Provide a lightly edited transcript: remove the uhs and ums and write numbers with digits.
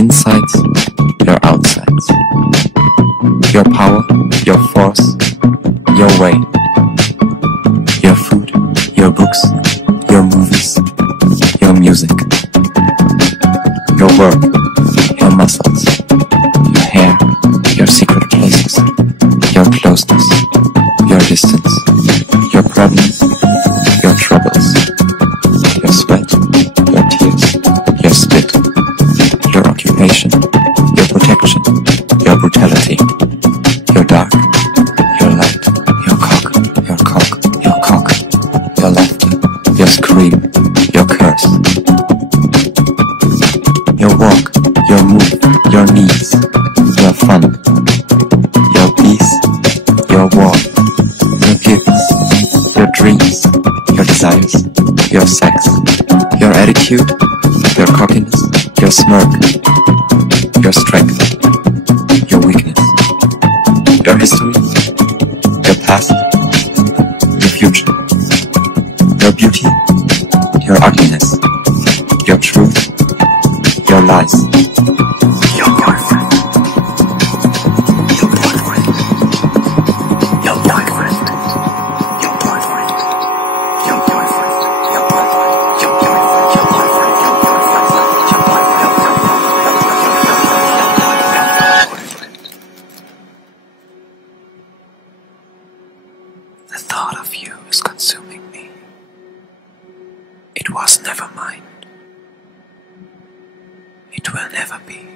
insides, your outsides. Your power, your force, your way. Your food, your books, your movies, your music. Your work, your muscles, your hair, your secret places, your closeness, your distance, your problems, your troubles, your sweat, your tears, your spit, your occupation, your protection, your brutality, your dark, your light, your cock, your cock, your cock, your laughter, your scream, your curse, your walk, your move, your needs, your fun, your peace, your war, your gifts, your dreams, your desires, your sex, your attitude, your cockiness, your smirk, your strength, your weakness, your history, your past, your future, your beauty, your ugliness, your truth, your lies, your boyfriend, your boyfriend, your boyfriend, your boyfriend, your boyfriend, your boyfriend, your boyfriend, your boyfriend, your boyfriend, your boyfriend. The thought of you is consuming me. It was never mine. It will never be.